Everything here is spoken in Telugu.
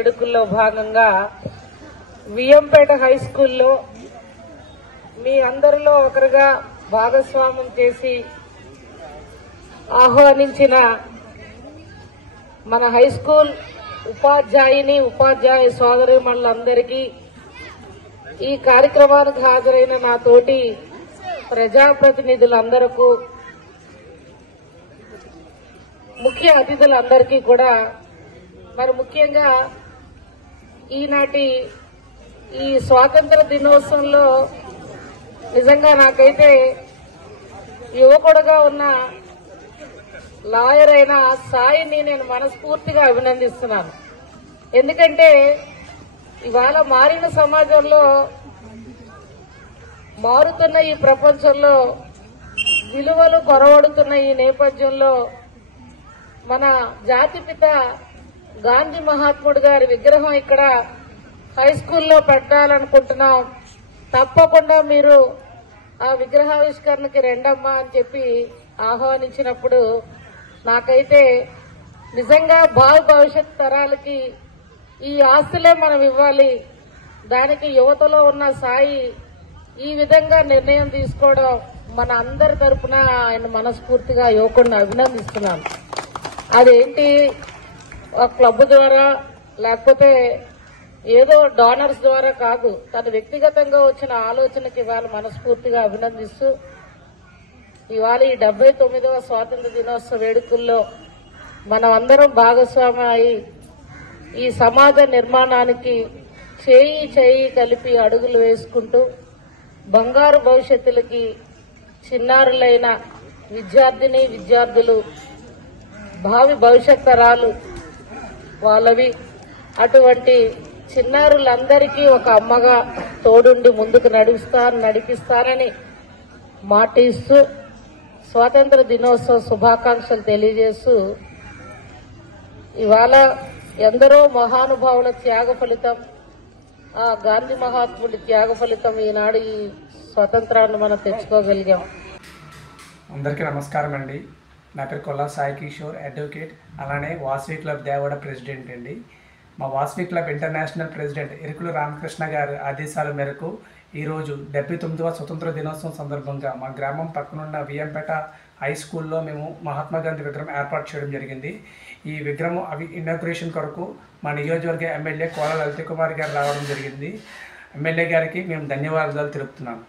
వేడుకల్లో భాగంగా వియంపేట హై స్కూల్లో మీ అందరిలో ఒకరుగా భాగస్వామ్యం చేసి ఆహ్వానించిన మన హై స్కూల్ ఉపాధ్యాయ సోదరీమణులందరికీ, ఈ కార్యక్రమానికి హాజరైన నా తోటి ప్రజాప్రతినిధులందరకు, ముఖ్య అతిథులందరికీ కూడా, మరి ముఖ్యంగా ఈనాటి ఈ స్వాతంత్ర దినోత్సవంలో నిజంగా నాకైతే యువకుడుగా ఉన్న లాయర్ అయిన సాయిని నేను మనస్ఫూర్తిగా అభినందిస్తున్నాను. ఎందుకంటే ఇవాళ మారిన సమాజంలో, మారుతున్న ఈ ప్రపంచంలో విలువలు కొరవడుతున్న ఈ నేపథ్యంలో మన జాతిపిత గాంధీ మహాత్ముడు గారి విగ్రహం ఇక్కడ హై స్కూల్లో పెట్టాలనుకుంటున్నాం. తప్పకుండా మీరు ఆ విగ్రహావిష్కరణకి రెండమ్మా అని చెప్పి ఆహ్వానించినప్పుడు నాకైతే నిజంగా భవిష్యత్ తరాలకి ఈ ఆస్తులే మనం ఇవ్వాలి. దానికి యువతలో ఉన్న సాయి ఈ విధంగా నిర్ణయం తీసుకోవడం మన అందరి తరఫున ఆయన మనస్ఫూర్తిగా యువకుడిని అభినందిస్తున్నాను. అదేంటి క్లబ్ ద్వారా లేకపోతే ఏదో డోనర్స్ ద్వారా కాదు, తన వ్యక్తిగతంగా వచ్చిన ఆలోచనకి ఇవాళ మనస్ఫూర్తిగా అభినందిస్తూ, ఇవాళ ఈ 79వ స్వాతంత్ర దినోత్సవ వేడుకల్లో మనం అందరం భాగస్వామి అయి ఈ సమాజ నిర్మాణానికి చేయి కలిపి అడుగులు వేసుకుంటూ బంగారు భవిష్యత్తులకి చిన్నారులైన విద్యార్థులు భావి భవిష్యత్ తరాలు వాళ్ళవి, అటువంటి చిన్నారులందరికీ ఒక అమ్మగా తోడుండి ముందుకు నడిపిస్తానని మాట ఇస్తూ స్వాతంత్ర దినోత్సవ శుభాకాంక్షలు తెలియజేస్తూ, ఇవాళ ఎందరో మహానుభావుల త్యాగ ఫలితం, ఆ గాంధీ మహాత్ముడి త్యాగ ఫలితం ఈనాడు ఈ స్వతంత్రాన్ని మనం తెచ్చుకోగలిగాం. అందరికీ నమస్కారం అండి. నా పేరు కొల్లా సాయి కిషోర్, అడ్వకేట్, అలానే వాసవి క్లబ్ దేవాడ ప్రెసిడెంట్ అండి. మా Vasavi club international president Irukula Ramakrishna గారి ఆదేశాల మేరకు ఈరోజు 79వ స్వతంత్ర దినోత్సవం సందర్భంగా మా గ్రామం పక్కనున్న వియంపేట హై స్కూల్లో మేము మహాత్మా గాంధీ విగ్రహం ఏర్పాటు చేయడం జరిగింది. ఈ విగ్రహం ఇనాగ్రేషన్ కొరకు మా నియోజకవర్గ ఎమ్మెల్యే కోల లలిత కుమార్ గారు రావడం జరిగింది. ఎమ్మెల్యే గారికి మేము ధన్యవాదాలు తెలుపుతున్నాము.